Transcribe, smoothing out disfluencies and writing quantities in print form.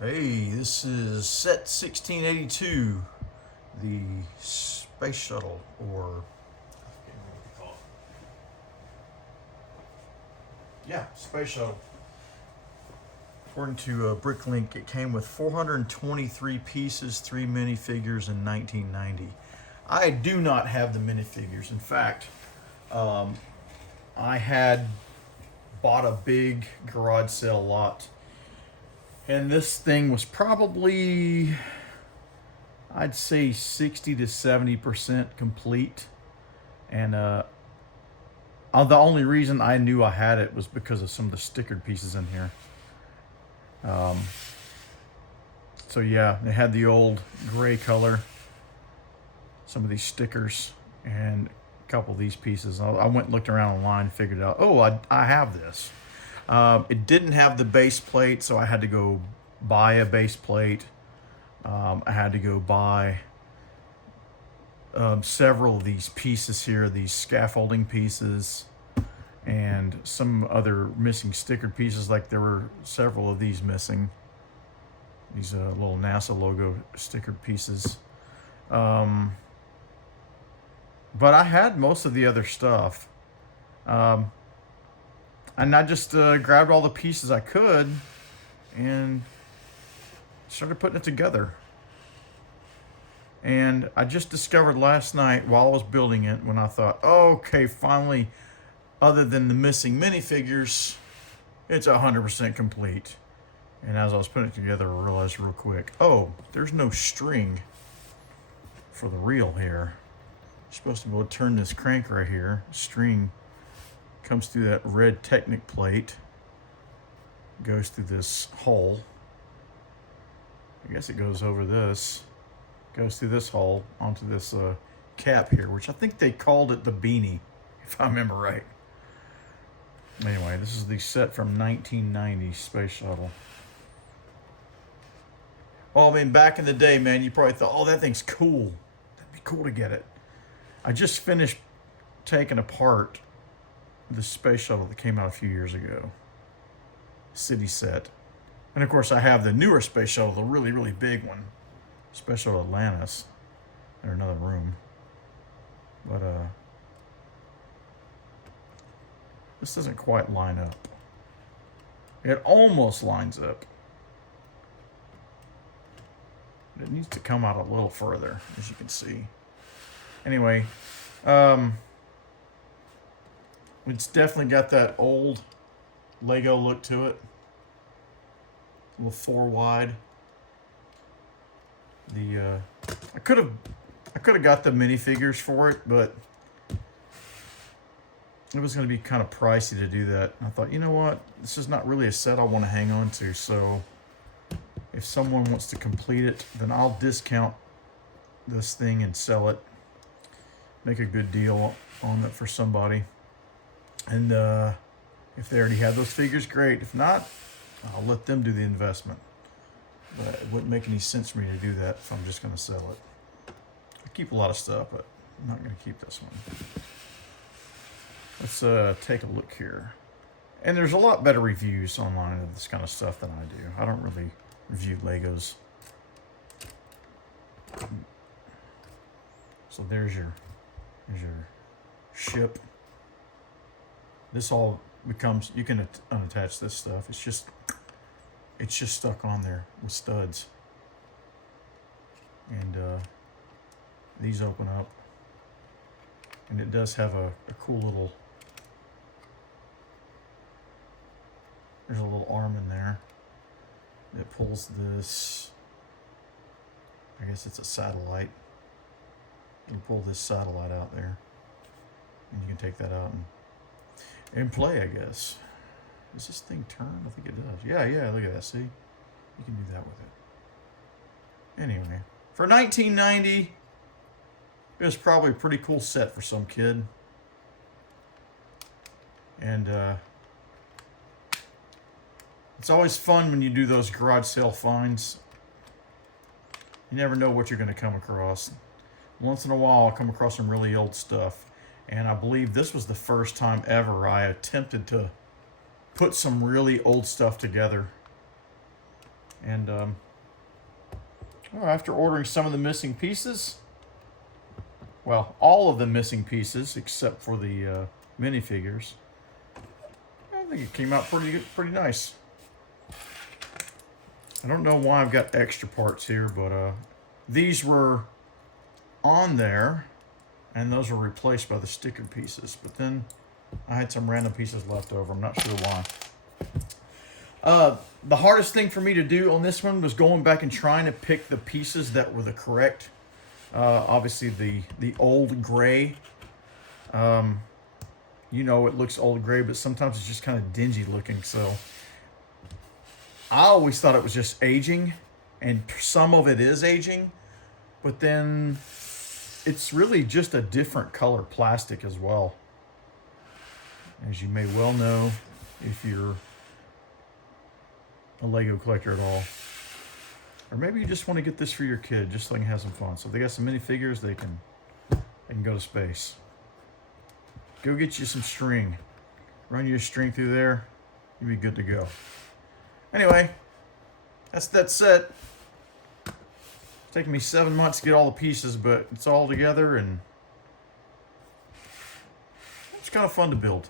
Hey, this is set 1682, the Space Shuttle, or yeah, Space Shuttle. According to Bricklink, it came with 423 pieces, 3 minifigures in 1990. I do not have the minifigures. In fact, I had bought a big garage sale lot, and this thing was probably, I'd say, 60 to 70% complete. And the only reason I knew I had it was because of some of the stickered pieces in here. So yeah, they had the old gray color, some of these stickers, and a couple of these pieces. I went and looked around online and figured out, oh, I have this. It didn't have the base plate, so I had to go buy a base plate. I had to go buy several of these pieces here, these scaffolding pieces, and some other missing stickered pieces. Like there were several of these missing. These little NASA logo stickered pieces. But I had most of the other stuff. And I just grabbed all the pieces I could and started putting it together. And I just discovered last night while I was building it, when I thought, oh, okay, finally, other than the missing minifigures, it's 100% complete. And as I was putting it together, I realized real quick, oh, there's no string for the reel here. You're supposed to be able to turn this crank right here. String comes through that red Technic plate, goes through this hole. I guess it goes over this, goes through this hole onto this cap here, which I think they called it the beanie, if I remember right. Anyway, this is the set from 1990 Space Shuttle. Well, I mean, back in the day, man, you probably thought, oh, that thing's cool. That'd be cool to get it. I just finished taking apart the Space Shuttle that came out a few years ago. City set. And of course, I have the newer Space Shuttle, the really, really big one. Space Shuttle Atlantis. In another room. But, this doesn't quite line up. It almost lines up. It needs to come out a little further, as you can see. Anyway, it's definitely got that old Lego look to it. A little 4 wide. I could have got the minifigures for it, but it was going to be kind of pricey to do that. And I thought, you know what? This is not really a set I want to hang on to, so if someone wants to complete it, then I'll discount this thing and sell it. Make a good deal on it for somebody. And if they already have those figures, great. If not, I'll let them do the investment. But it wouldn't make any sense for me to do that if I'm just going to sell it. I keep a lot of stuff, but I'm not going to keep this one. Let's take a look here. And there's a lot better reviews online of this kind of stuff than I do. I don't really review Legos. So there's your ship. This all becomes, you can unattach this stuff. It's just stuck on there with studs. And these open up. And it does have a cool little, there's a little arm in there that pulls this, I guess it's a satellite. It'll pull this satellite out there. And you can take that out and play, I guess. Does this thing turn? I think it does. Yeah, look at that, see? You can do that with it. Anyway, for 1990, it was probably a pretty cool set for some kid. And it's always fun when you do those garage sale finds. You never know what you're going to come across. Once in a while, I'll come across some really old stuff. And I believe this was the first time ever I attempted to put some really old stuff together. And well, after ordering some of the missing pieces, well, all of the missing pieces except for the minifigures, I think it came out pretty good, pretty nice. I don't know why I've got extra parts here, but these were on there, and those were replaced by the sticker pieces. But then I had some random pieces left over. I'm not sure why. The hardest thing for me to do on this one was going back and trying to pick the pieces that were the correct. Obviously, the old gray. You know, it looks old gray, but sometimes it's just kind of dingy looking. So I always thought it was just aging, and some of it is aging, but then it's really just a different color plastic as well. As you may well know, if you're a Lego collector at all. Or maybe you just want to get this for your kid, just so they can have some fun. So if they got some minifigures, they can go to space. Go get you some string. Run your string through there. You'll be good to go. Anyway, that's it. It's taken me 7 months to get all the pieces, but it's all together and it's kind of fun to build.